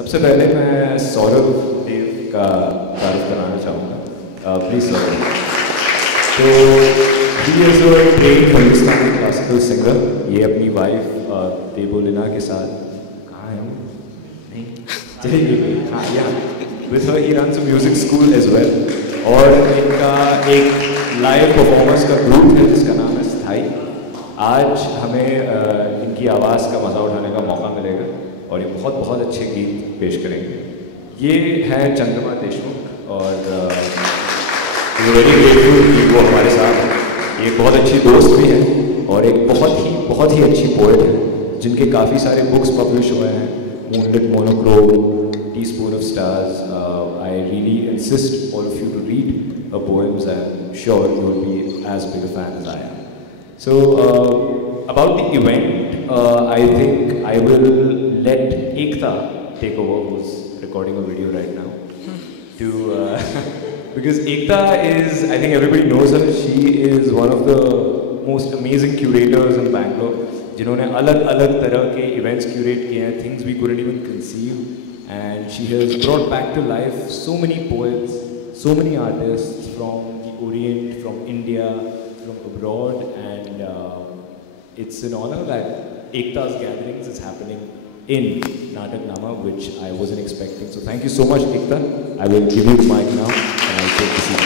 सबसे पहले मैं सौरभ देव का तारीफ कराना चाहूँगा। प्लीज सौरभ। तो he is a trained Hindustani classical singer. ये अपनी वाइफ देबोलिना के साथ कहाँ है? नहीं चलिए, हाँ यहाँ with her he runs a music school as well. और इनका एक लाइव परफॉर्मेंस का ग्रुप है जिसका नाम है स्थाई। आज हमें इनकी आवाज़ का मज़ा उठाने का मौका मिलेगा और ये बहुत बहुत अच्छे गीत पेश करेंगे। ये है चंद्रमा देशमुख और वेरी ग्रेटफुल कि वो हमारे साथ हैं। ये बहुत अच्छी दोस्त भी है और एक बहुत ही अच्छी पोएट है जिनके काफ़ी सारे बुक्स पब्लिश हुए हैं। Moonlit monochrome, teaspoon of stars. I really insist all of you to read her poems. I'm sure you will be as big a fan as I am. So about the event, I think I will let Ekta take over, who's recording a video right now. Because Ekta is, I think everybody knows her. She is one of the most amazing curators in Bangalore, जिन्होंने अलग-अलग तरह के events curate किए हैं, things we couldn't even conceive, and she has brought back to life so many poets, so many artists from the Orient, from India, from abroad, and it's an honor that Ekta's gatherings is happening in Natagnama, which I wasn't expecting. So thank you so much, Ekta. I will give you the mic now, and I'll take the seat.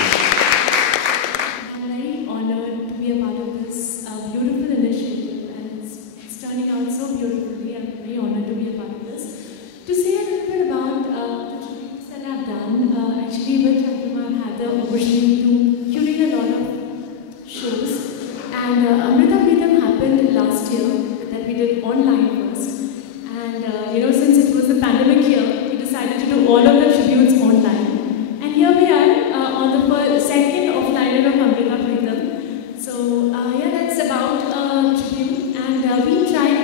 I'm very honored to be a part of this beautiful initiative, and it's turning out so beautifully. I'm very honored to be a part of this. To say a little bit about the tributes that I've done, actually with Chandrima I've had the opportunity to curate a lot of shows, and Amrita Pritam happened last year that we did online first, and since it was the pandemic year, we decided to do all of the tributes online, and here we are on the second offline of Amrita Pritam. So yeah, that's about tribute, and we tried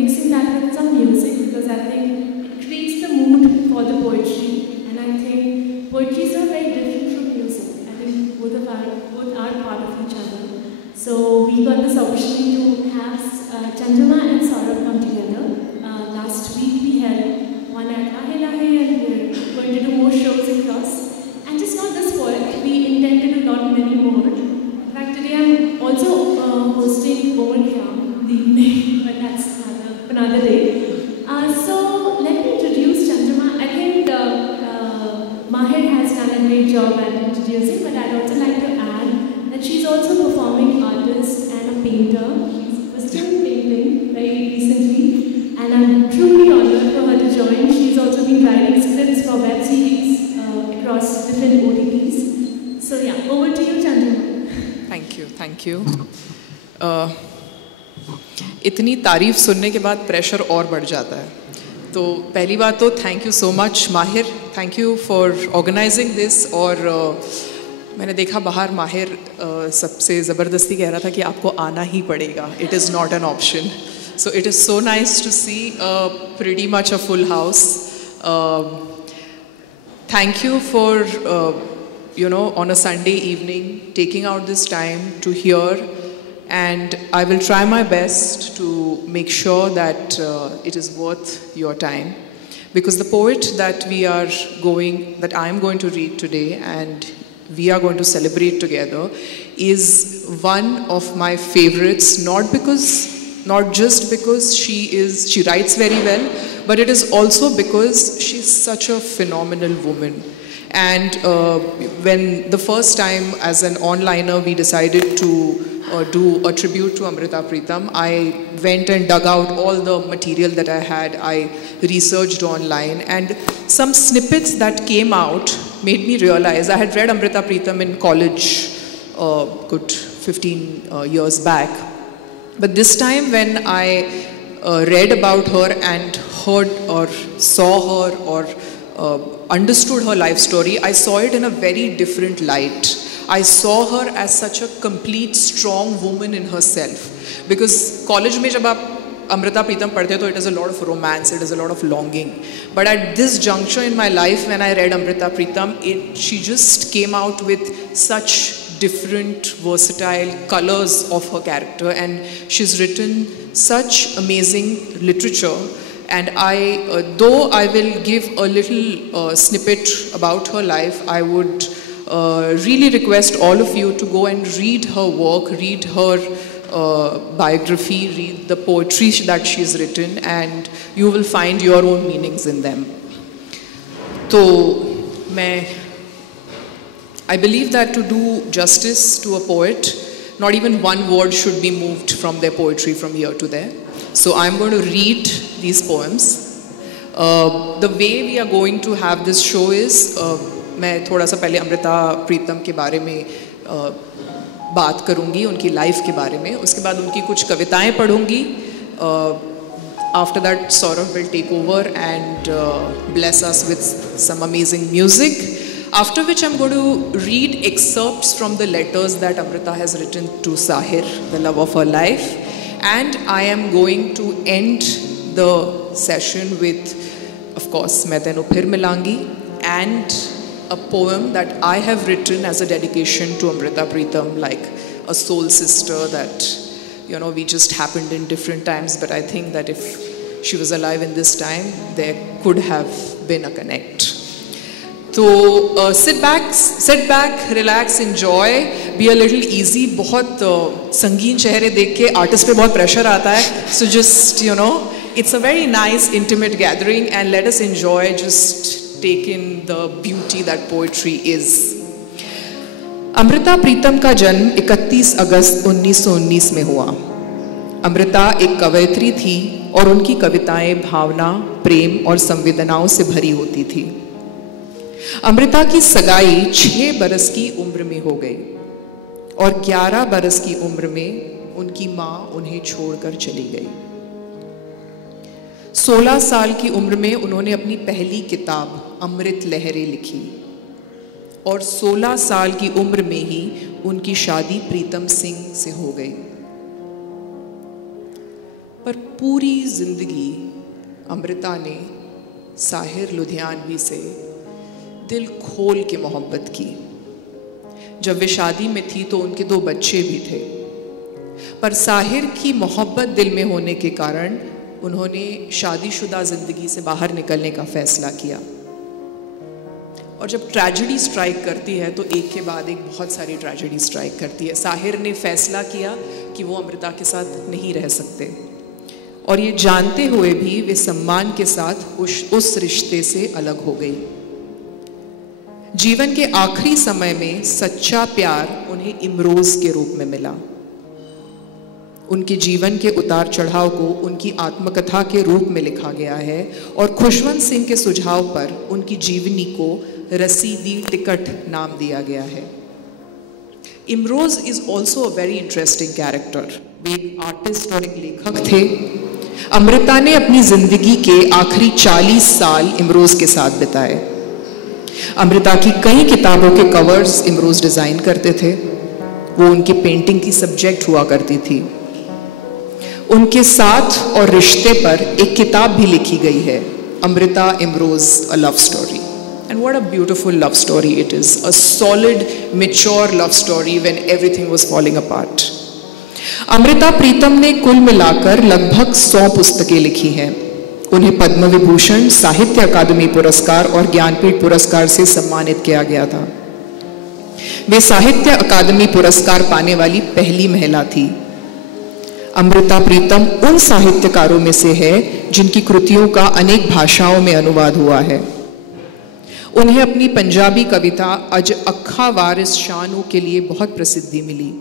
mixing that with some music because I think it creates the mood for the poetry, and I think poetry is very different from music. I think both are part of each other. So we got this opportunity to have Chandrima and Saurabh come together. Last week we held one at Lahe Lahe, and we're going to do more shows across. And just not this poet, we intend to do lot many more. In fact, today I'm also hosting Oman Khyam, the evening, but that's another day. So let me introduce Chandrima. I think Mahir has done a great job at introducing, but I'd also like to add that she's also a performing artist and a painter. She's still painting very recently, and I'm truly honored for her to join. She's also been writing scripts for web series across different OTTs. So yeah, over to you, Chandrima. Thank you. इतनी तारीफ सुनने के बाद pressure और बढ़ जाता है। तो पहली बात तो thank you so much Mahir, thank you for organising this. और मैंने देखा बाहर माहिर सबसे ज़बरदस्ती कह रहा था कि आपको आना ही पड़ेगा, it is not an option. So it is so nice to see pretty much a full house. Thank you for on a Sunday evening taking out this time to hear, and I will try my best to make sure that it is worth your time, because the poet that I am going to read today and we are going to celebrate together is one of my favorites, not just because she writes very well, but it is also because she's such a phenomenal woman. And when the first time as an onliner we decided to do a tribute to Amrita Pritam, I went and dug out all the material that I had. I researched online, and some snippets that came out made me realize I had read Amrita Pritam in college good 15 years back. But this time when I read about her and heard or saw her or understood her life story, I saw it in a very different light. I saw her as such a complete, strong woman in herself. Because college में जब आप Amrita Pritam पढ़ते हो तो it is a lot of romance, it is a lot of longing. But at this juncture in my life when I read Amrita Pritam, she just came out with such different, versatile colors of her character, and she's written such amazing literature. And though I will give a little snippet about her life, I would really request all of you to go and read her work, read her biography, read the poetry that she's written, and you will find your own meanings in them. So, I believe that to do justice to a poet, not even one word should be moved from their poetry from here to there. So I'm going to read these poems. The way we are going to have this show is, मैं थोड़ा सा पहले अमृता प्रीतम के बारे में बात करूँगी, उनकी लाइफ के बारे में. उसके बाद उनकी कुछ कविताएं पढ़ूँगी. After that, Saurav will take over and bless us with some amazing music. After which I'm going to read excerpts from the letters that Amrita has written to Sahir, the love of her life. And I am going to end the session with, of course, Main Tainu Phir Milangi, and a poem that I have written as a dedication to Amrita Pritam, like a soul sister that, you know, we just happened in different times, but I think that if she was alive in this time, there could have been a connect. So sit back, relax, enjoy, be a little easy. बहुत संगीन चेहरे देख के artist पे बहुत pressure आता है. So just, you know, it's a very nice intimate gathering, and let us enjoy, just take in the beauty that poetry is. Amrita Pritam का जन्म 31 अगस्त 1919 में हुआ. अमृता एक कवयित्री थी और उनकी कविताएं भावना, प्रेम और संवेदनाओं से भरी होती थी. अमृता की सगाई 6 बरस की उम्र में हो गई और 11 बरस की उम्र में उनकी मां उन्हें छोड़कर चली गई. 16 साल की उम्र में उन्होंने अपनी पहली किताब अमृत लहरें लिखी और 16 साल की उम्र में ही उनकी शादी प्रीतम सिंह से हो गई. पर पूरी जिंदगी अमृता ने साहिर लुधियानवी से दिल खोल के मोहब्बत की. जब वे शादी में थी तो उनके 2 बच्चे भी थे, पर साहिर की मोहब्बत दिल में होने के कारण उन्होंने शादीशुदा जिंदगी से बाहर निकलने का फैसला किया. और जब ट्रेजेडी स्ट्राइक करती है तो एक के बाद एक बहुत सारी ट्रेजेडी स्ट्राइक करती है. साहिर ने फैसला किया कि वो अमृता के साथ नहीं रह सकते, और ये जानते हुए भी वे सम्मान के साथ उस रिश्ते से अलग हो गई. जीवन के आखिरी समय में सच्चा प्यार उन्हें इमरोज के रूप में मिला. उनके जीवन के उतार चढ़ाव को उनकी आत्मकथा के रूप में लिखा गया है, और खुशवंत सिंह के सुझाव पर उनकी जीवनी को रसीदी टिकट नाम दिया गया है. Imroz is also a very interesting character. वे एक आर्टिस्ट और एक लेखक थे. अमृता ने अपनी जिंदगी के आखिरी 40 साल इमरोज के साथ बिताए. अमृता की कई किताबों के कवर्स इमरोज डिज़ाइन करते थे. वो उनकी पेंटिंग की सब्जेक्ट हुआ करती थी. उनके साथ और रिश्ते पर एक किताब भी लिखी गई है, Amrita Imroz a love story. And what a beautiful love story it is. A solid mature love story when everything was falling apart. Amrita Pritam ने कुल मिलाकर लगभग 100 पुस्तकें लिखी हैं. उन्हें पद्म विभूषण, साहित्य अकादमी पुरस्कार और ज्ञानपीठ पुरस्कार से सम्मानित किया गया था. वे साहित्य अकादमी पुरस्कार पाने वाली पहली महिला थी. अमृता प्रीतम उन साहित्यकारों में से है जिनकी कृतियों का अनेक भाषाओं में अनुवाद हुआ है. उन्हें अपनी पंजाबी कविता अज अखा वारिस शानू के लिए बहुत प्रसिद्धि मिली.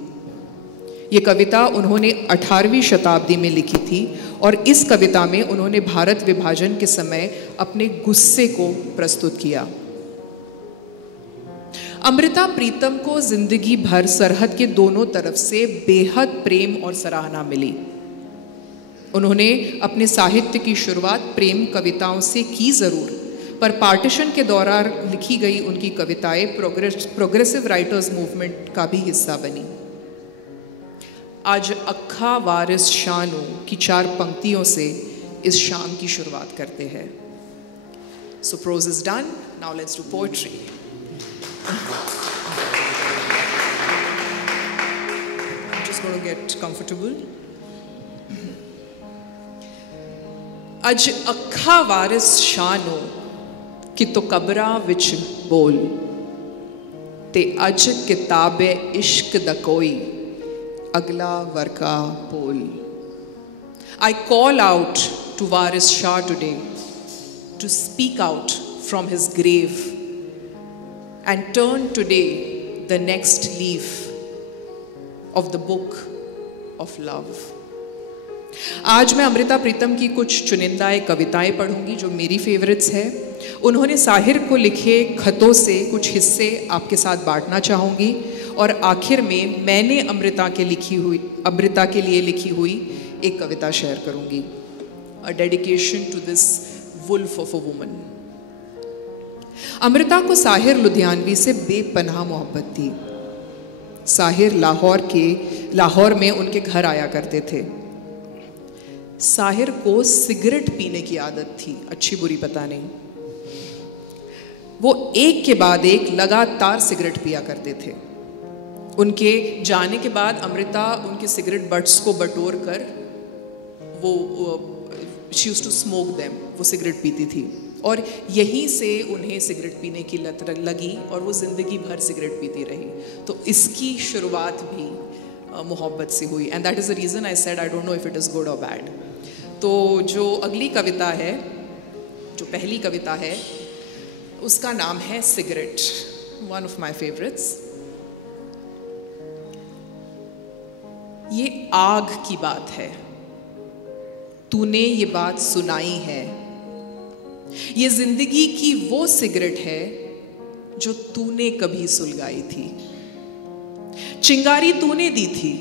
ये कविता उन्होंने 18वीं शताब्दी में लिखी थी, और इस कविता में उन्होंने भारत विभाजन के समय अपने गुस्से को प्रस्तुत किया. अमृता प्रीतम को जिंदगी भर सरहद के दोनों तरफ से बेहद प्रेम और सराहना मिली. उन्होंने अपने साहित्य की शुरुआत प्रेम कविताओं से की जरूर, पर पार्टीशन के दौरान लिखी गई उनकी कविताएं प्रोग्रेसिव राइटर्स मूवमेंट का भी हिस्सा बनी. आज अखा वारिस शानू की 4 पंक्तियों से इस शाम की शुरुआत करते हैं. So prose is done, now let's do poetry. I'm just going to get comfortable. अज अखा वारिस शानो कि तो कबरा विच बोल ते अज किताबे इश्क द कोई अगला वर्का बोल. I call out to Waris Shah today to speak out from his grave and turn today the next leaf of the book of love. आज मैं अमृता प्रीतम की कुछ चुनिंदा कविताएं पढ़ूंगी जो मेरी फेवरेट्स है. उन्होंने साहिर को लिखे खतों से कुछ हिस्से आपके साथ बांटना चाहूँगी और आखिर में मैंने अमृता के लिए लिखी हुई एक कविता शेयर करूँगी. A dedication to this wolf of a woman. Amrita को साहिर लुधियानवी से बेपनाह मोहब्बत थी. साहिर लाहौर में उनके घर आया करते थे. साहिर को सिगरेट पीने की आदत थी, अच्छी बुरी पता नहीं. वो एक के बाद एक लगातार सिगरेट पिया करते थे. उनके जाने के बाद अमृता उनके सिगरेट बट्स को बटोर कर वो she used to smoke them, वो सिगरेट पीती थी और यहीं से उन्हें सिगरेट पीने की लत लगी और वो ज़िंदगी भर सिगरेट पीती रही. तो इसकी शुरुआत भी मोहब्बत से हुई and that is the reason I said I don't know if it is good और बैड. तो जो अगली कविता है, जो पहली कविता है, उसका नाम है cigarette. One of my favourites. ये आग की बात है, तूने ये बात सुनाई है. ये जिंदगी की वो सिगरेट है जो तूने कभी सुलगाई थी. चिंगारी तूने दी थी,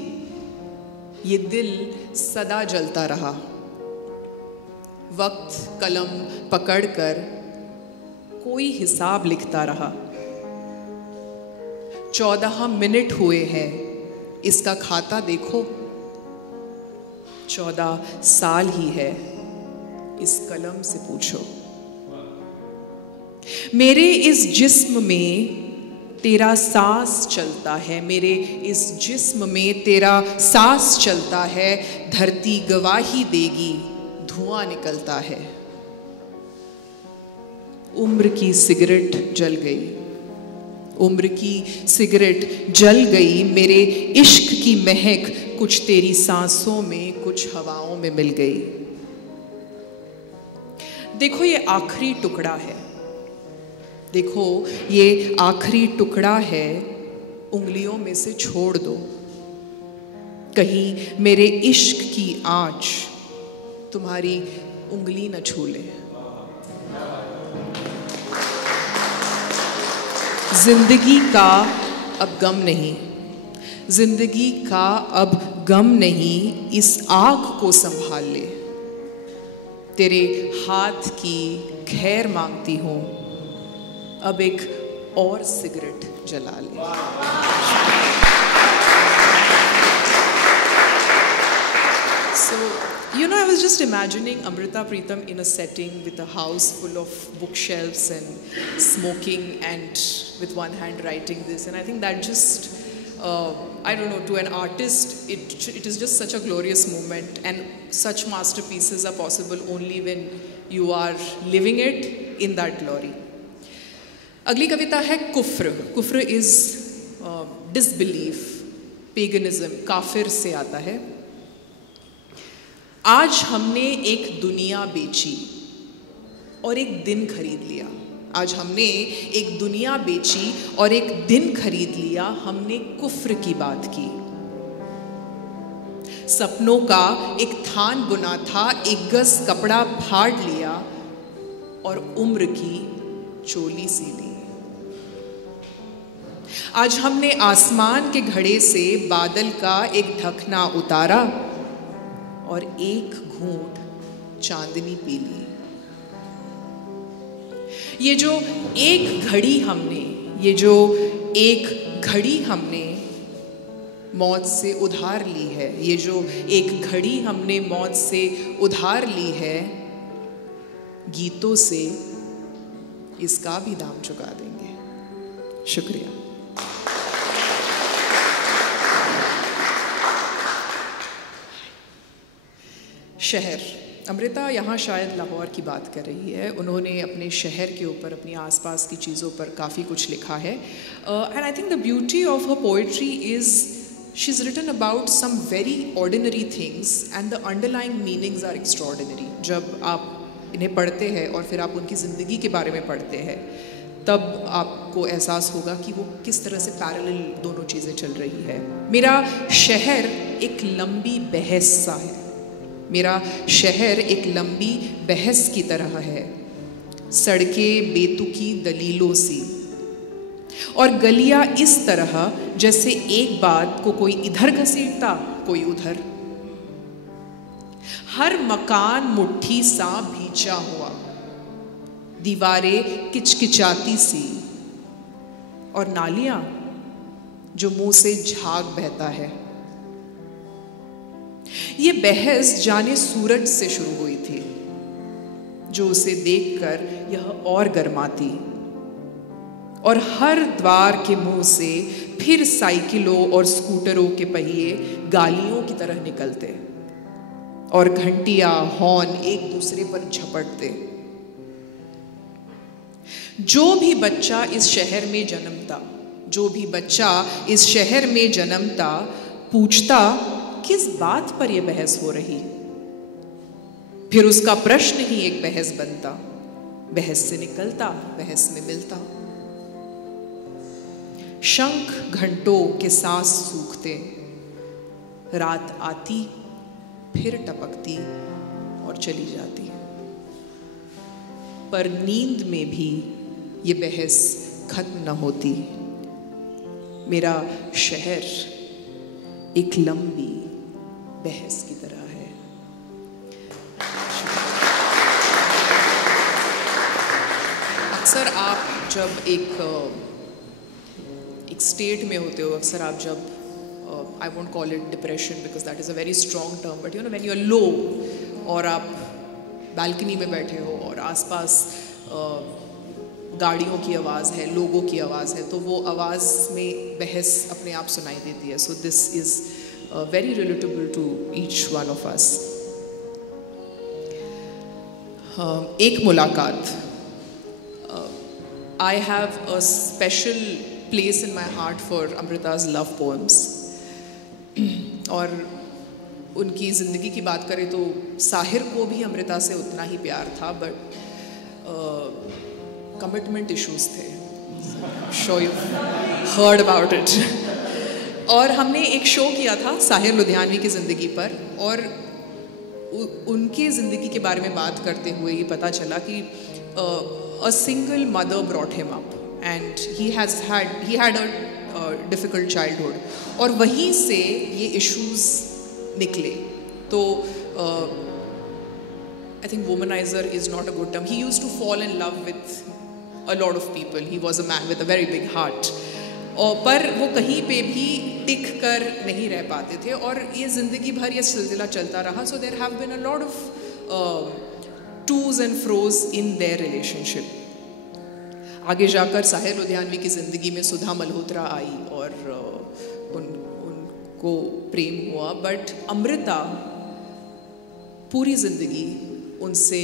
ये दिल सदा जलता रहा. वक्त कलम पकड़कर कोई हिसाब लिखता रहा. 14 मिनट हुए हैं, इसका खाता देखो. 14 साल ही है, इस कलम से पूछो. मेरे इस जिस्म में तेरा सांस चलता है, मेरे इस जिस्म में तेरा सांस चलता है. धरती गवाही देगी, धुआं निकलता है. उम्र की सिगरेट जल गई, उम्र की सिगरेट जल गई. मेरे इश्क की महक कुछ तेरी सांसों में, कुछ हवाओं में मिल गई. देखो ये आखिरी टुकड़ा है, देखो ये आखिरी टुकड़ा है, उंगलियों में से छोड़ दो. कहीं मेरे इश्क की आंच तुम्हारी उंगली न छू ले. जिंदगी का अब गम नहीं, जिंदगी का अब गम नहीं. इस आग को संभाल ले. तेरे हाथ की खैर मांगती हूँ, अब एक और सिगरेट जला ले. So, you know, I was just imagining Amrita Pritam in a setting with a house full of bookshelves and smoking and with one hand writing this. And I think that just, I don't know, to an artist, it is just such a glorious moment. And such masterpieces are possible only when you are living it in that glory. अगली कविता है कुफ्र. कुफ्र is disbelief, paganism, काफिर से आता है. आज हमने एक दुनिया बेची और एक दिन खरीद लिया. आज हमने एक दुनिया बेची और एक दिन खरीद लिया. हमने कुफ्र की बात की. सपनों का एक थान बुना था, एक गज कपड़ा फाड़ लिया और उम्र की चोली सी ली. आज हमने आसमान के घड़े से बादल का एक ढकना उतारा और एक घूंट चांदनी पी ली. ये जो एक घड़ी हमने मौत से उधार ली है, ये जो एक घड़ी हमने मौत से उधार ली है, गीतों से इसका भी दाम चुका देंगे. शुक्रिया. शहर. अमृता यहाँ शायद लाहौर की बात कर रही है। उन्होंने अपने शहर के ऊपर, अपनी आसपास की चीज़ों पर काफ़ी कुछ लिखा है। And I think the beauty of her poetry is she is written about some very ordinary things and the underlying meanings are extraordinary. जब आप इन्हें पढ़ते हैं और फिर आप उनकी ज़िंदगी के बारे में पढ़ते हैं, तब आपको एहसास होगा कि वो किस तरह से पैरेलल दोनों चीज़ें चल रही है। मेरा शहर एक लंबी बहस सा है, मेरा शहर एक लंबी बहस की तरह है, सड़कें बेतुकी दलीलों सी और गलियां इस तरह जैसे एक बात को कोई इधर घसीटता कोई उधर। हर मकान मुट्ठी सा भींचा हुआ, दीवारें किचकिचाती सी और नालियां जो मुंह से झाग बहता है। ये बहस जाने सूरज से शुरू हुई थी, जो उसे देखकर यह और गर्माती, और हर द्वार के मुंह से फिर साइकिलों और स्कूटरों के पहिए गालियों की तरह निकलते और घंटियां हॉर्न एक दूसरे पर झपटते। जो भी बच्चा इस शहर में जन्मता, जो भी बच्चा इस शहर में जन्मता, पूछता किस बात पर यह बहस हो रही। फिर उसका प्रश्न ही एक बहस बनता, बहस से निकलता, बहस में मिलता। शंख घंटों के सांस सूखते, रात आती फिर टपकती और चली जाती, पर नींद में भी ये बहस खत्म न होती। मेरा शहर एक लंबी बहस की तरह है। अक्सर आप जब एक स्टेट में होते हो, अक्सर आप जब I won't call it depression because that is a very strong term, but you know when you are low और आप बालकनी में बैठे हो और आसपास गाड़ियों की आवाज़ है, लोगों की आवाज़ है, तो वो आवाज़ में बहस अपने आप सुनाई देती है। So this is very relatable to each one of us. एक मुलाकात। I have a special place in my heart for Amrita's love poems. और उनकी ज़िंदगी की बात करें तो साहिर को भी अमृता से उतना ही प्यार था, बट कमिटमेंट इश्यूज थे। Sure you heard about it. और हमने एक शो किया था साहिर लुधियानवी की ज़िंदगी पर, और उनकी ज़िंदगी के बारे में बात करते हुए ये पता चला कि a single mother brought him up and he had a difficult childhood, और वहीं से ये इश्यूज निकले। तो I think womaniser is not a good term. He used to fall in love with a lot of people. He was a man with a very big heart, और पर वो कहीं पे भी टिक कर नहीं रह पाते थे, और ये ज़िंदगी भर ये सिलसिला चलता रहा। So there have been a lot of tos and fros in their relationship. आगे जाकर साहिर लुधियानवी की ज़िंदगी में सुधा मल्होत्रा आई और उनको प्रेम हुआ, बट अमृता पूरी ज़िंदगी उनसे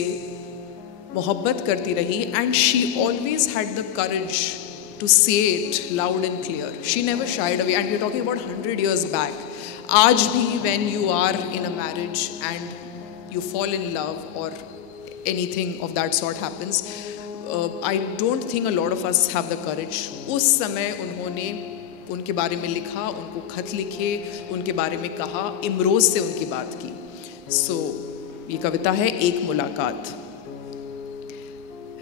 मोहब्बत करती रही, and she always had the courage to say it loud and clear. She never shied away, and we are talking about 100 years back. आज भी when you are in a marriage and you fall in love or anything of that sort happens, I don't think a lot of us have the courage। उस समय उन्होंने उनके बारे में लिखा, उनको खत लिखे, उनके बारे में कहा, इमरोज़ से उनकी बात की। सो ये कविता है एक मुलाकात।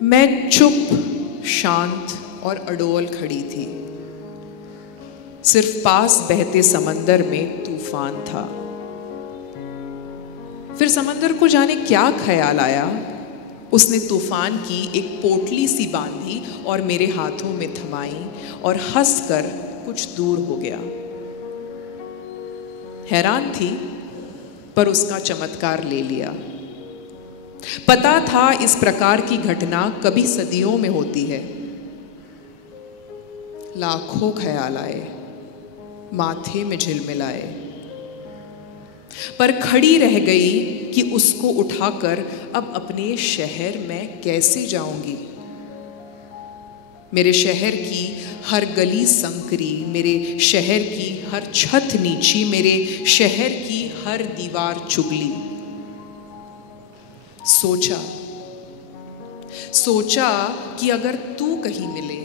मैं चुप, शांत और अडोल खड़ी थी, सिर्फ पास बहते समंदर में तूफान था। फिर समंदर को जाने क्या ख्याल आया, उसने तूफान की एक पोटली सी बांधी और मेरे हाथों में थमाई और हंसकर कुछ दूर हो गया। हैरान थी पर उसका चमत्कार ले लिया। पता था इस प्रकार की घटना कभी सदियों में होती है। लाखों ख्याल आए, माथे में झिलमिलाए, पर खड़ी रह गई कि उसको उठाकर अब अपने शहर में कैसे जाऊंगी। मेरे शहर की हर गली संकरी, मेरे शहर की हर छत नीची, मेरे शहर की हर दीवार चुगली। सोचा कि अगर तू कहीं मिले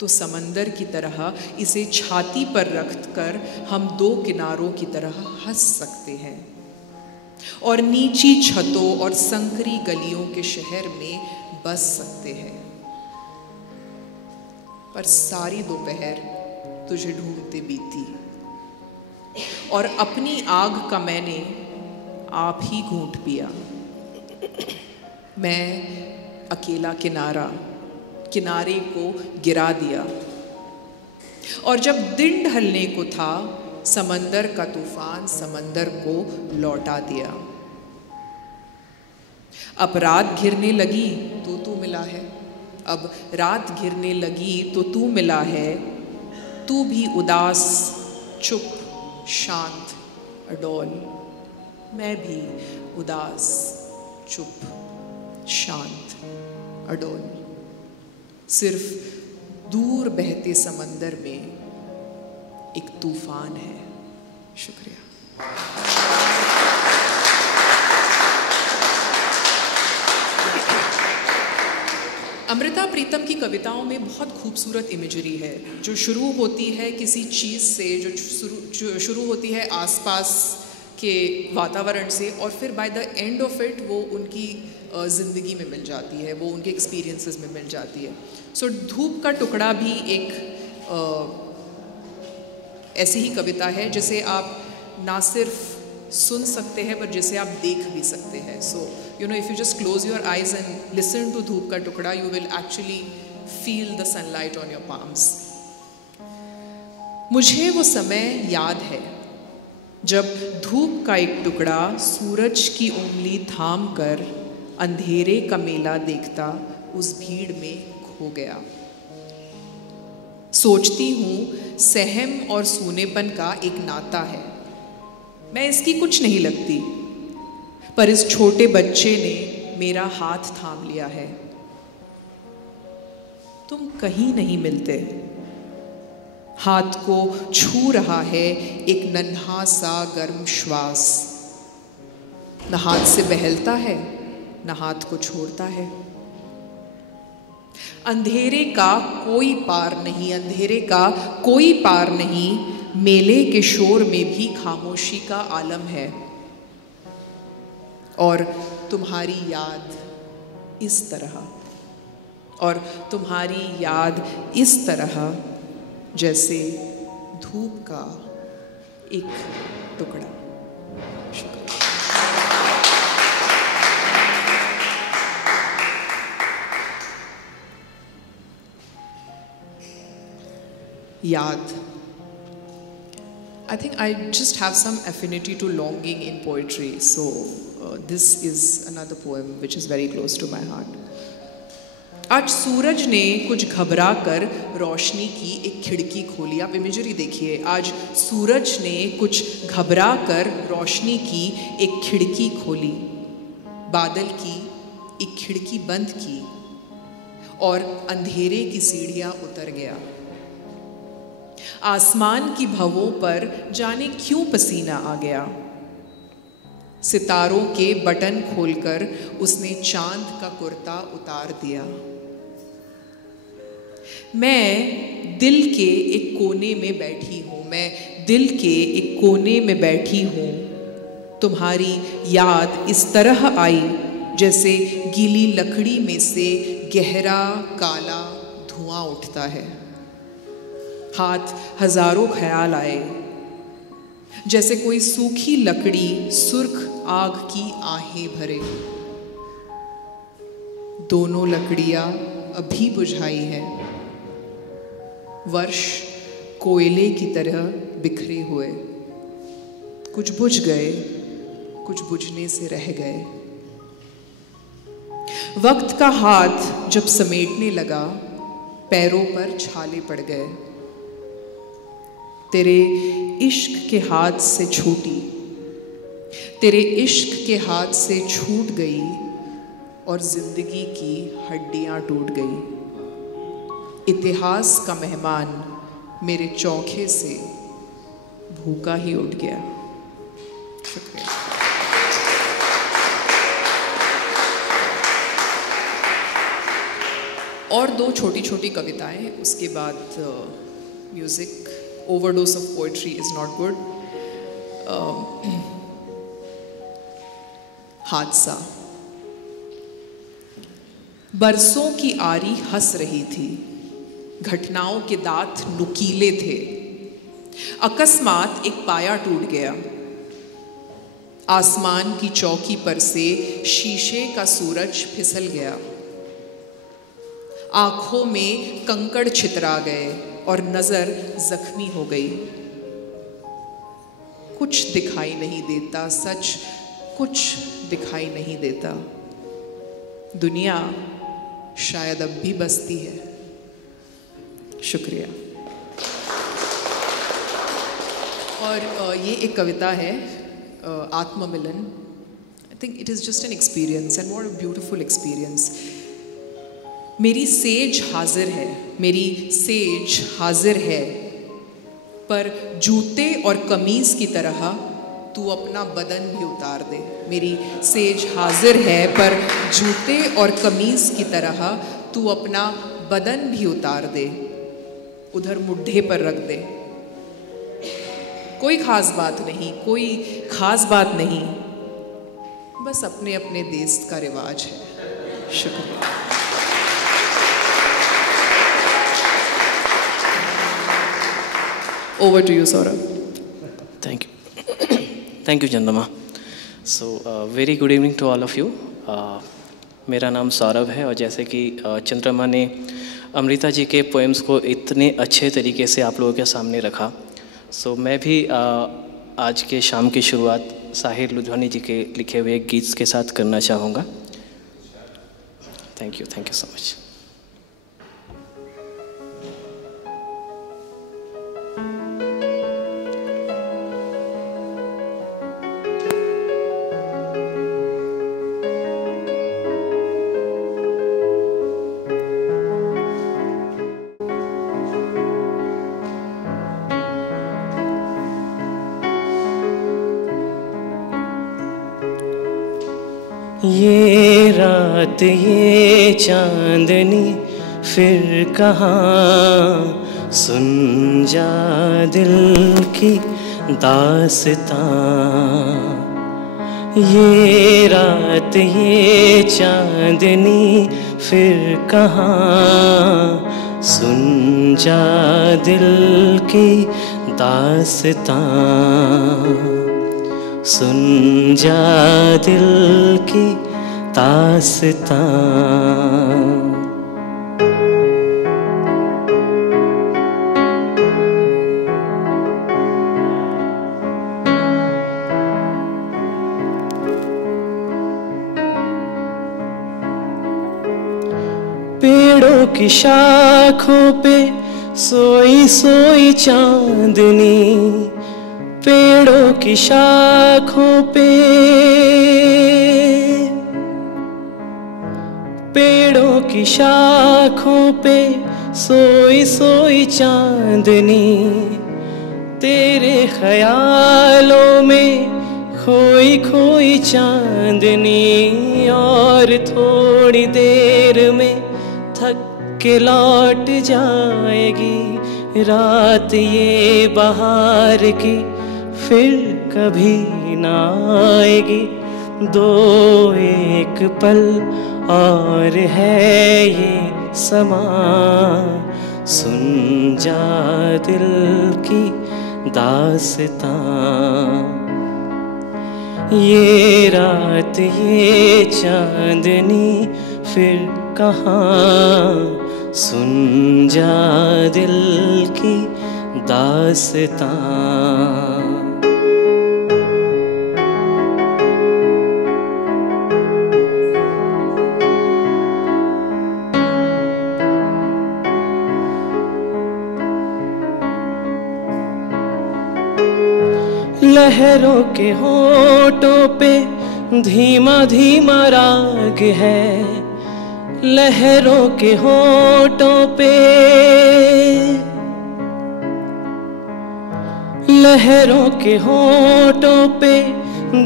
तो समंदर की तरह इसे छाती पर रखकर हम दो किनारों की तरह हंस सकते हैं और नीची छतों और संकरी गलियों के शहर में बस सकते हैं। पर सारी दोपहर तुझे ढूंढते बीती और अपनी आग का मैंने आप ही घूंट पिया। मैं अकेला किनारे को गिरा दिया और जब दिन ढलने को था समंदर का तूफान समंदर को लौटा दिया। अब रात घिरने लगी तो तू मिला है, अब रात घिरने लगी तो तू मिला है। तू भी उदास, चुप, शांत, अडोल। मैं भी उदास, चुप, शांत, अडोल। सिर्फ दूर बहते समंदर में एक तूफान है। शुक्रिया। अमृता प्रीतम की कविताओं में बहुत खूबसूरत इमेजरी है जो शुरू होती है किसी चीज़ से, जो शुरू होती है आसपास के वातावरण से और फिर by the end of it वो उनकी ज़िंदगी में मिल जाती है, वो उनके एक्सपीरियंसेस में मिल जाती है। सो धूप का टुकड़ा भी एक ऐसी ही कविता है जिसे आप ना सिर्फ सुन सकते हैं पर जिसे आप देख भी सकते हैं। So you know, if you just close your eyes and listen to धूप का टुकड़ा, you will actually feel the sunlight on your palms. मुझे वो समय याद है जब धूप का एक टुकड़ा सूरज की उंगली थाम कर अंधेरे का मेला देखता उस भीड़ में खो गया। सोचती हूँ सहम और सूनेपन का एक नाता है, मैं इसकी कुछ नहीं लगती, पर इस छोटे बच्चे ने मेरा हाथ थाम लिया है। तुम कहीं नहीं मिलते। हाथ को छू रहा है एक नन्हा सा गर्म श्वास, न हाथ से बहलता है न हाथ को छोड़ता है। अंधेरे का कोई पार नहीं, अंधेरे का कोई पार नहीं, मेले के शोर में भी खामोशी का आलम है। और तुम्हारी याद इस तरह, और तुम्हारी याद इस तरह जैसे धूप का एक टुकड़ा। शुक्रिया। याद। I think I just have some affinity to longing in poetry, so this is another poem which is very close to my heart. आज सूरज ने कुछ घबरा कर रोशनी की एक खिड़की खोली। आप इमेजरी देखिए, आज सूरज ने कुछ घबरा कर रोशनी की एक खिड़की खोली, बादल की एक खिड़की बंद की और अंधेरे की सीढ़ियाँ उतर गया। आसमान की भवों पर जाने क्यों पसीना आ गया। सितारों के बटन खोलकर उसने चांद का कुर्ता उतार दिया। मैं दिल के एक कोने में बैठी हूँ, मैं दिल के एक कोने में बैठी हूँ। तुम्हारी याद इस तरह आई जैसे गीली लकड़ी में से गहरा काला धुआं उठता है। हाथ हजारों ख्याल आए जैसे कोई सूखी लकड़ी सुर्ख आग की आहें भरे। दोनों लकड़ियां अभी बुझाई हैं, वर्ष कोयले की तरह बिखरे हुए। कुछ बुझ गए, कुछ बुझने से रह गए। वक्त का हाथ जब समेटने लगा, पैरों पर छाले पड़ गए। तेरे इश्क के हाथ से छूटी तेरे इश्क के हाथ से छूट गई और जिंदगी की हड्डियां टूट गई। इतिहास का मेहमान मेरे चौखे से भूखा ही उठ गया। शुक्रिया। और दो छोटी छोटी कविताएं, उसके बाद music. Overdose of poetry is not good. हादसा। बरसों की आरी हंस रही थी, घटनाओं के दांत नुकीले थे। अकस्मात एक पाया टूट गया, आसमान की चौकी पर से शीशे का सूरज फिसल गया। आंखों में कंकड़ छितरा गए और नजर जख्मी हो गई। कुछ दिखाई नहीं देता, सच कुछ दिखाई नहीं देता। दुनिया शायद अब भी बसती है। शुक्रिया। और ये एक कविता है, आत्ममिलन। I think it is just an experience, and what a beautiful experience. मेरी सेज हाजिर है, मेरी सेज हाजिर है, पर जूते और कमीज की तरह तू अपना बदन भी उतार दे। मेरी सेज हाजिर है, पर जूते और कमीज की तरह तू अपना बदन भी उतार दे, उधर मुड्ढे पर रख दे। कोई खास बात नहीं, कोई खास बात नहीं, बस अपने अपने देश का रिवाज है। शुक्रिया। Over to you, Saurabh. Thank you. Thank you, चंद्रमा. So, very good evening to all of you. मेरा नाम सौरभ है, और जैसे कि चंद्रमा ने अमृता जी के पोएम्स को इतने अच्छे तरीके से आप लोगों के सामने रखा, सो मैं भी आज के शाम की शुरुआत साहिर लुधियानी जी के लिखे हुए गीत के साथ करना चाहूँगा। Thank you so much. ये रात ये चांदनी फिर कहाँ, सुन जा दिल की दास्तां। ये रात ये चांदनी फिर कहाँ, सुन जा दिल की दास्तां। सुन जा दिल की दास्तां। पेड़ों की शाखों पे सोई सोई चांदनी, पेड़ों की शाखों पे, पेड़ों की शाखों पे सोई सोई चांदनी। तेरे ख्यालों में खोई खोई चांदनी, और थोड़ी देर में थक के लौट जाएगी रात ये बहार की, फिर कभी ना आएगी। दो एक पल और है ये समा, सुन जा दिल की दास्तां। ये रात ये चांदनी फिर कहाँ, सुन जा दिल की दास्तां। लहरों के होठों पे धीमा धीमा राग है, लहरों के होठों पे, लहरों के होठों पे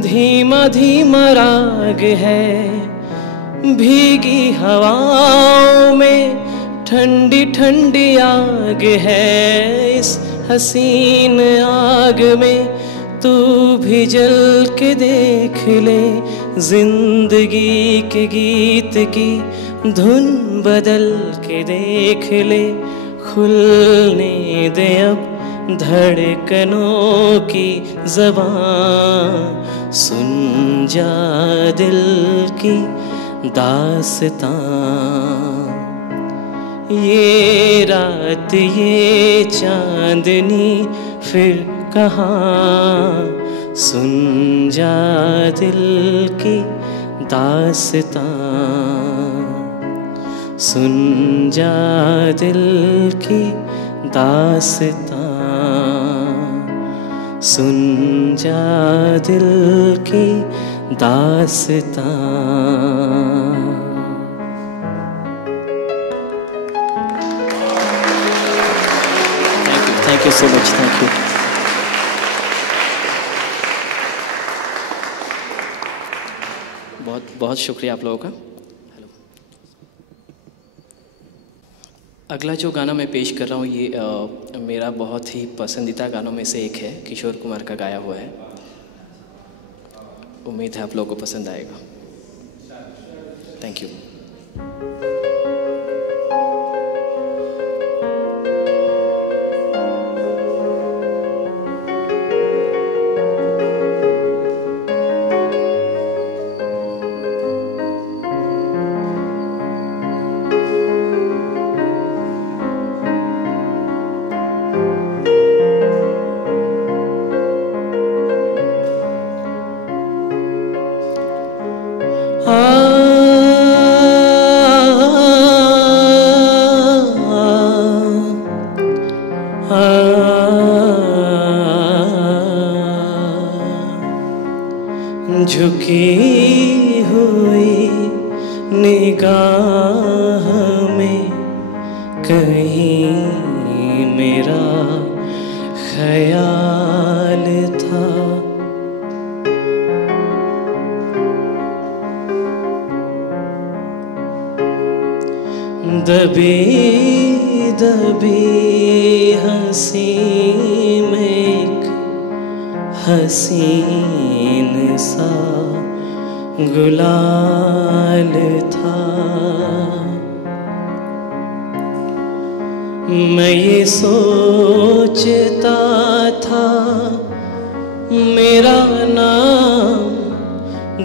धीमा धीमा राग है। भीगी हवाओं में ठंडी ठंडी आग है। इस हसीन आग में तू भी जल के देख ले, जिंदगी के गीत की धुन बदल के देख ले। खुलने दे अब धड़कनों की ज़बान, सुन जा दिल की दास्तां। ये रात ये चांदनी फिर कहाँ, सुन जा दिल की दास्तां, सुन जा दिल की दास्तां, सुन जा दिल की दास्तां। Thank you so much. Thank you. बहुत बहुत शुक्रिया आप लोगों का। हेलो, अगला जो गाना मैं पेश कर रहा हूँ ये मेरा बहुत ही पसंदीदा गानों में से एक है, किशोर कुमार का गाया हुआ है। उम्मीद है आप लोगों को पसंद आएगा। Thank you. झुकी हुई निगाह में कहीं मेरा ख्याल था। दबी दबी हंसी में एक हसीन सा गुलाल था। मैं ये सोचता था मेरा नाम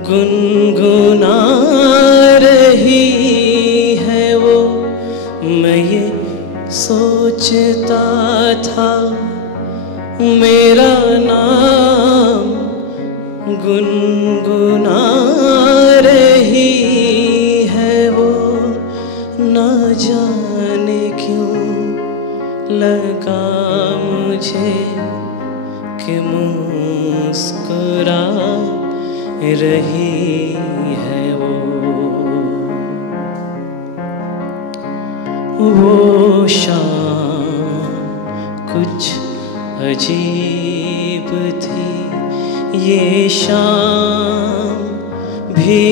गुनगुना रही है वो। मैं ये सोचता था मेरा नाम गुनगुना रही है वो। ना जाने क्यों लगा मुझे कि मुस्कुरा रही है वो शाम कुछ अजीब थी। ये शाम भी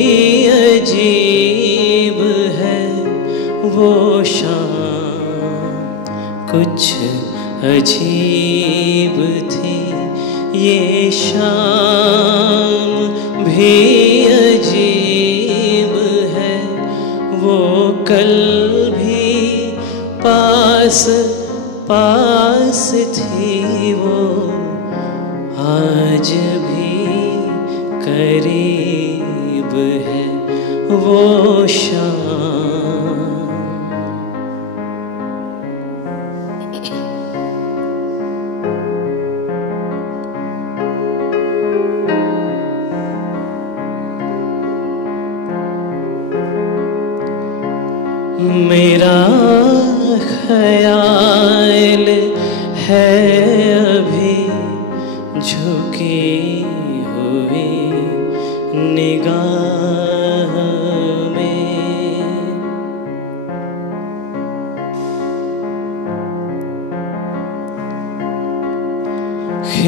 अजीब है। वो शाम कुछ अजीब थी। ये शाम भी अजीब है। वो कल भी पास पास थी। वो आज भी करीब है वो शाम। मेरा ख्याल है अभी झुकी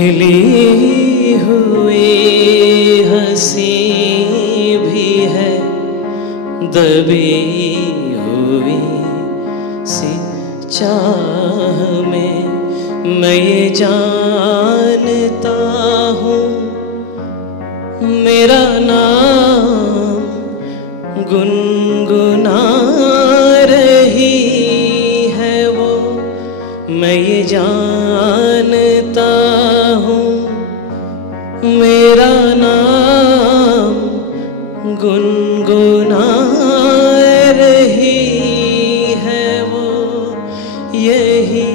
खिली हुई हंसी भी है, दबी हुई सी चाह में मैं ये जानता हूँ मेरा नाम गुनगुना रही है वो। मैं ये जानता हूँ मेरा नाम गुनगुना रही है वो। यही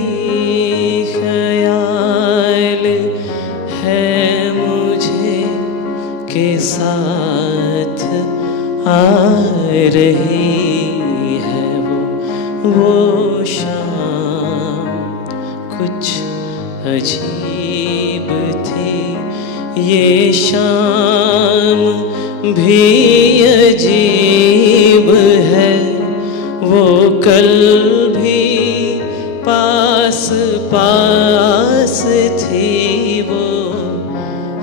ख्याल है मुझे के साथ आ रही है वो शाम कुछ अजीब थी, ये शाम भी अजीब है। वो कल भी पास पास थी, वो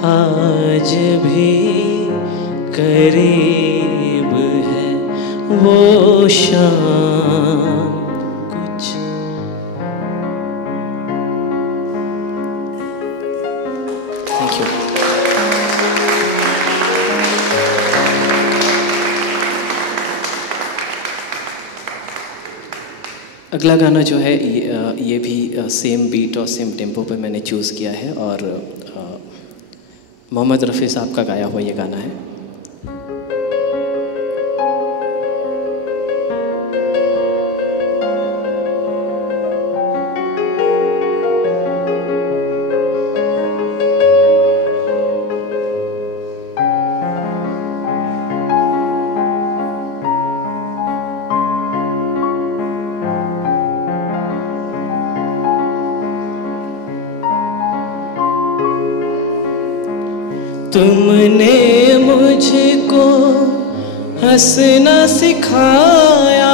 आज भी करीब है वो शाम कुछ। Thank you. अगला गाना जो है ये भी सेम बीट और सेम टेम्पो पे मैंने चूज़ किया है और मोहम्मद रफ़ी साहब का गाया हुआ ये गाना है। तुमने मुझको हंसना सिखाया,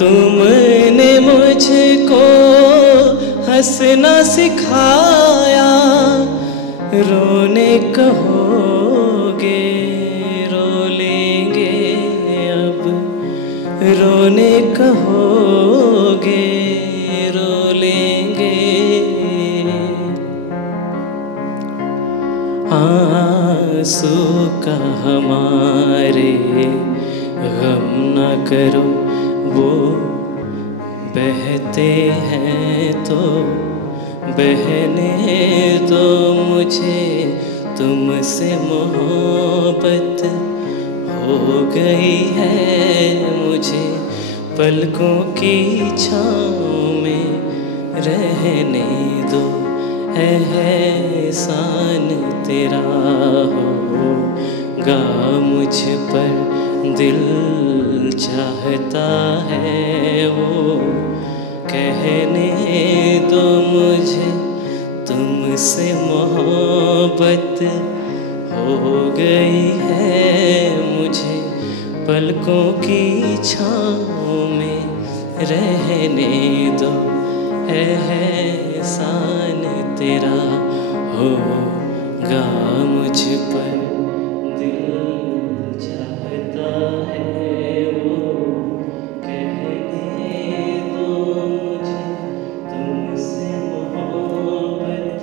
तुमने मुझको हंसना सिखाया। रोने कहोगे रो लेंगे अब, रोने कहोगे रो लेंगे। आंसू का हमारे गम न करो, वो बहते हैं तो बहने दो। मुझे तुमसे मोहब्बत हो गई है, मुझे पलकों की छाँव में रहने दो। एहसान तेरा होगा मुझ पर, दिल चाहता है वो कहने दो। मुझे तुमसे मोहब्बत हो गई है, मुझे पलकों की छाँव में रहने दो। एहसान तेरा होगा मुझ पर, दिल चाहता है वो कहने दो। मुझे तुमसे मोहब्बत।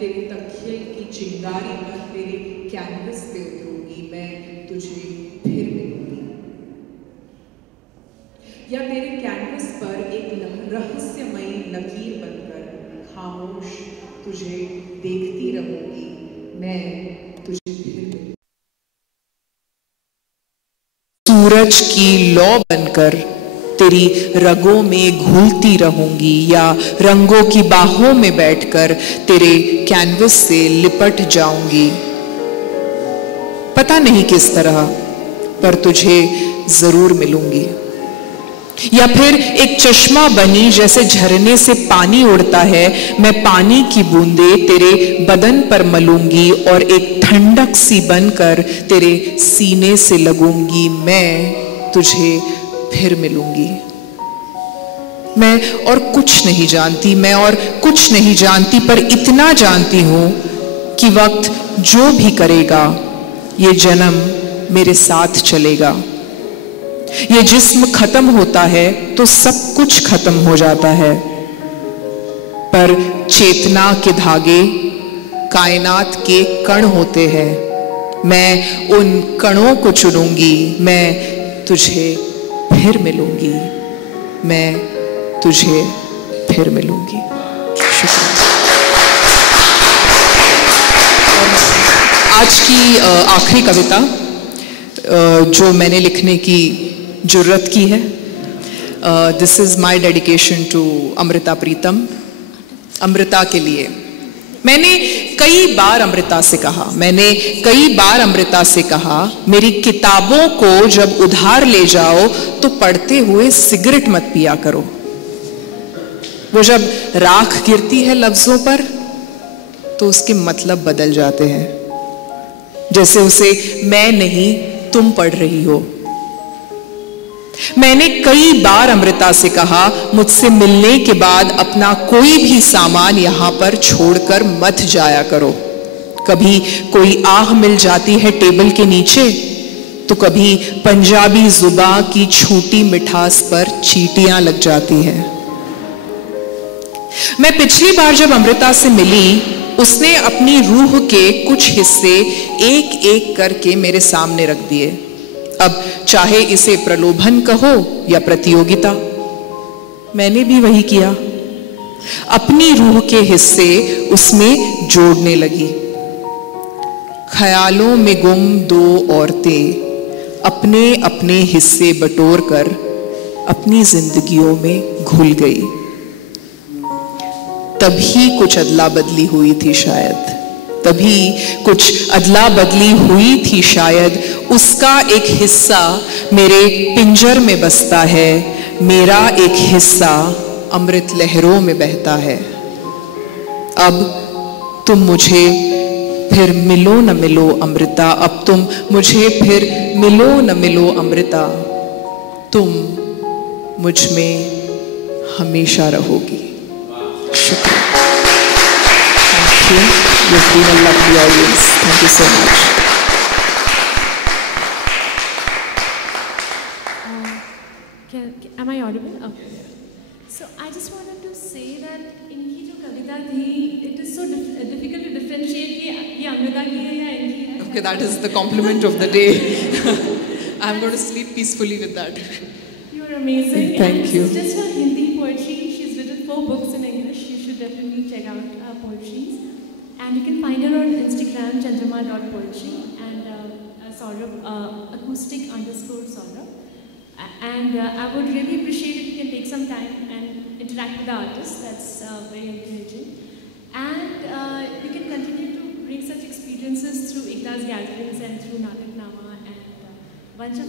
तेरे तकिए की चिंगारी पर तेरे कैनवस पे उतरूंगी, मैं तुझे फिर मिलूंगी। या तेरे कैनवस पर एक रहस्यमयी लकीर बनकर खामोश तुझे देखती रहूंगी, मैं तुझे फिर मिलूंगी। सूरज की लौ बनकर तेरी रगों में घुलती रहूंगी, या रंगों की बाहों में बैठकर तेरे कैनवस से लिपट जाऊंगी। पता नहीं किस तरह, पर तुझे जरूर मिलूंगी। या फिर एक चश्मा बनी जैसे झरने से पानी उड़ता है, मैं पानी की बूंदे तेरे बदन पर मलूंगी और एक ठंडक सी बनकर तेरे सीने से लगूंगी, मैं तुझे फिर मिलूंगी। मैं और कुछ नहीं जानती, मैं और कुछ नहीं जानती, पर इतना जानती हूं कि वक्त जो भी करेगा ये जन्म मेरे साथ चलेगा। ये जिस्म खत्म होता है तो सब कुछ खत्म हो जाता है, पर चेतना के धागे कायनात के कण होते हैं। मैं उन कणों को चुनूंगी, मैं तुझे फिर मिलूंगी, मैं तुझे फिर मिलूंगी। शुक्रिया। आज की आखिरी कविता जो मैंने लिखने की जुर्रत की है, this is my dedication to Amrita Pritam. Amrita के लिए मैंने कई बार अमृता से कहा, मेरी किताबों को जब उधार ले जाओ तो पढ़ते हुए सिगरेट मत पिया करो। वो जब राख गिरती है लफ्जों पर तो उसके मतलब बदल जाते हैं, जैसे उसे मैं नहीं तुम पढ़ रही हो। मैंने कई बार अमृता से कहा, मुझसे मिलने के बाद अपना कोई भी सामान यहां पर छोड़कर मत जाया करो। कभी कोई आह मिल जाती है टेबल के नीचे, तो कभी पंजाबी जुबां की छूटी मिठास पर चींटियां लग जाती हैं। मैं पिछली बार जब अमृता से मिली, उसने अपनी रूह के कुछ हिस्से एक एक करके मेरे सामने रख दिए। अब चाहे इसे प्रलोभन कहो या प्रतियोगिता, मैंने भी वही किया। अपनी रूह के हिस्से उसमें जोड़ने लगी। ख्यालों में गुम दो औरतें अपने अपने हिस्से बटोरकर अपनी जिंदगियों में घुल गई। तभी कुछ अदला बदली हुई थी शायद, तभी कुछ अदला बदली हुई थी शायद। उसका एक हिस्सा मेरे पिंजर में बसता है, मेरा एक हिस्सा अमृत लहरों में बहता है। अब तुम मुझे फिर मिलो न मिलो अमृता, अब तुम मुझे फिर मिलो न मिलो अमृता, तुम मुझ में हमेशा रहोगी। शुक्रिया। Thank you. You've been a lovely audience. Thank you so much. Am I audible? Okay. So I just wanted to say that इनकी जो कविता थी, it is so difficult to differentiate कि ये अमृता की है या इनकी है. Okay, that is the compliment of the day. I'm going to sleep peacefully with that. You are amazing. Thank you. This is just for Hindi poetry. She's written 4 books in English. You should definitely check out her poetries. And you can find her on Instagram, chandrama.poetry, and Saurabh, acoustic_Saurabh. And I would really appreciate if you can take some time and interact with the artist. That's very encouraging. And we can continue to bring such experiences through Ekta's gatherings and through Nataknama and a bunch of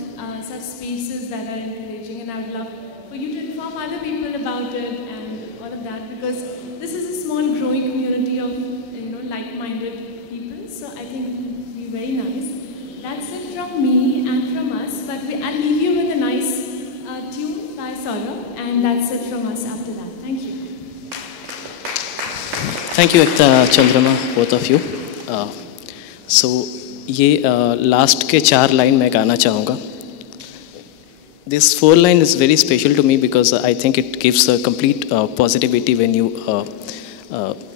such spaces that are encouraging. And I would love for you to inform other people about it and all of that, because this is a small growing community of like-minded people. So I think it will be very nice. That's it from me and from us. But I'll leave you with a nice tune by Saurabh, and that's it from us after that. Thank you. Thank you, Ekta, Chandrama, both of you. So ये last के 4 line मैं गाना चाहूँगा. This 4 line is very special to me because I think it gives a complete positivity when you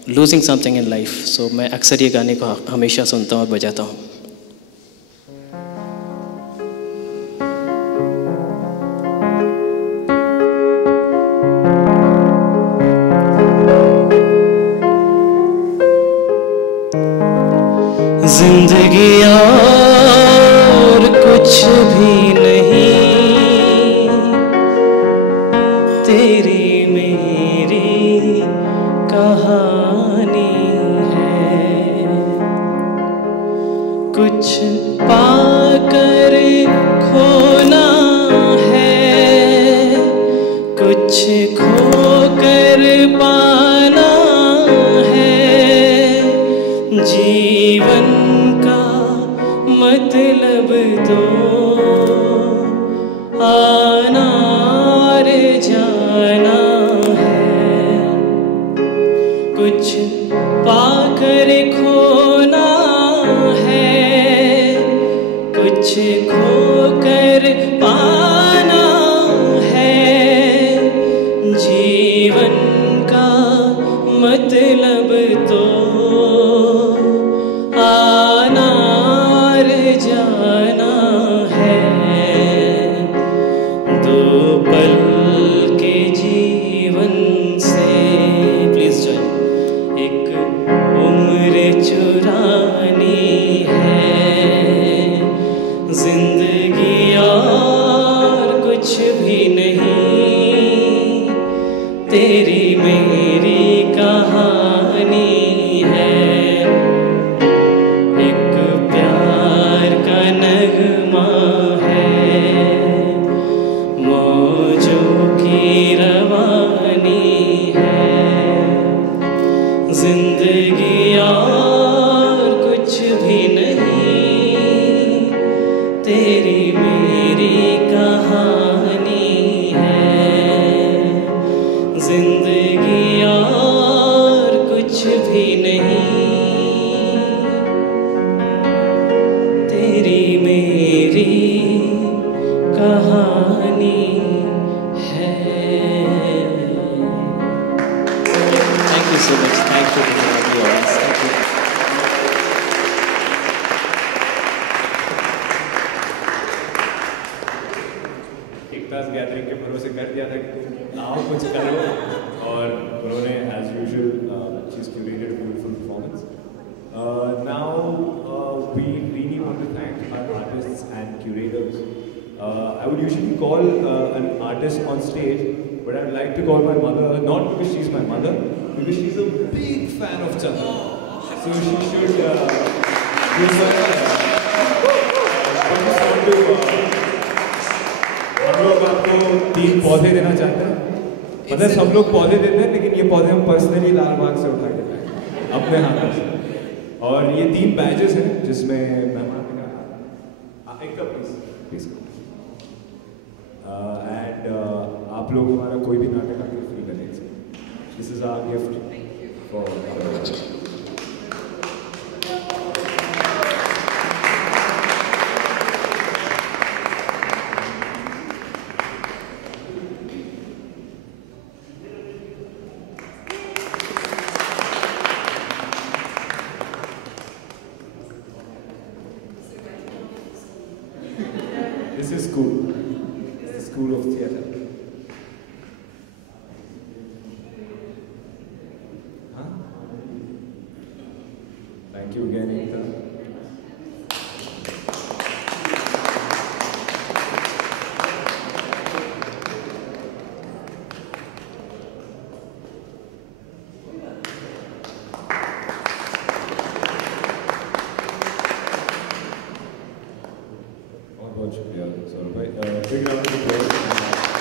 losing something in life. So मैं अक्सर ये गाने को हमेशा सुनता हूँ और बजाता हूँ. जिंदगी और कुछ भी नहीं, तेरी मेरी कहानी है. कुछ पाकर खोना है, पल के जीवन से प्लीज जॉइन एक उम्र चुरानी है जिंदगी और कुछ भी नहीं तेरी मेरी कहानी है एक प्यार का नगमा है मौजों की रवानी है जिंदगी और कुछ भी नहीं तेरी मेरी कहानी है जिंदगी और कुछ भी नहीं तेरी मेरी कहानी है thank you so much thank you thank you एक क्लास गैदरिंग के भरोसे कर दिया था कि तुम आओ कुछ करो और उन्होंने एज यूजुअल चीज curated beautiful performance now we really want to thank our artists and curators I would usually call an artist on stage but I would like to call my mother not because she's my mother because she's a big fan of Chandra so she should give her हम लोग आपको 3 पौधे देना चाहते हैं मतलब सब लोग पौधे देते हैं लेकिन ये पौधे हम पर्सनली लाल बाग से उठा के लाए अपने हाथों से और ये 3 बैजेस हैं जिसमें मेहमान का एक कप प्लीज एंड आप लोग हमारा कोई भी नाटक आके फ्री कर ले सकते this is our gift for This is school. This is school of theatre. Huh? Thank you again, Ekta. बहुत शुक्रिया सौरभ भाई बिग राउंड ऑफ अप्लॉज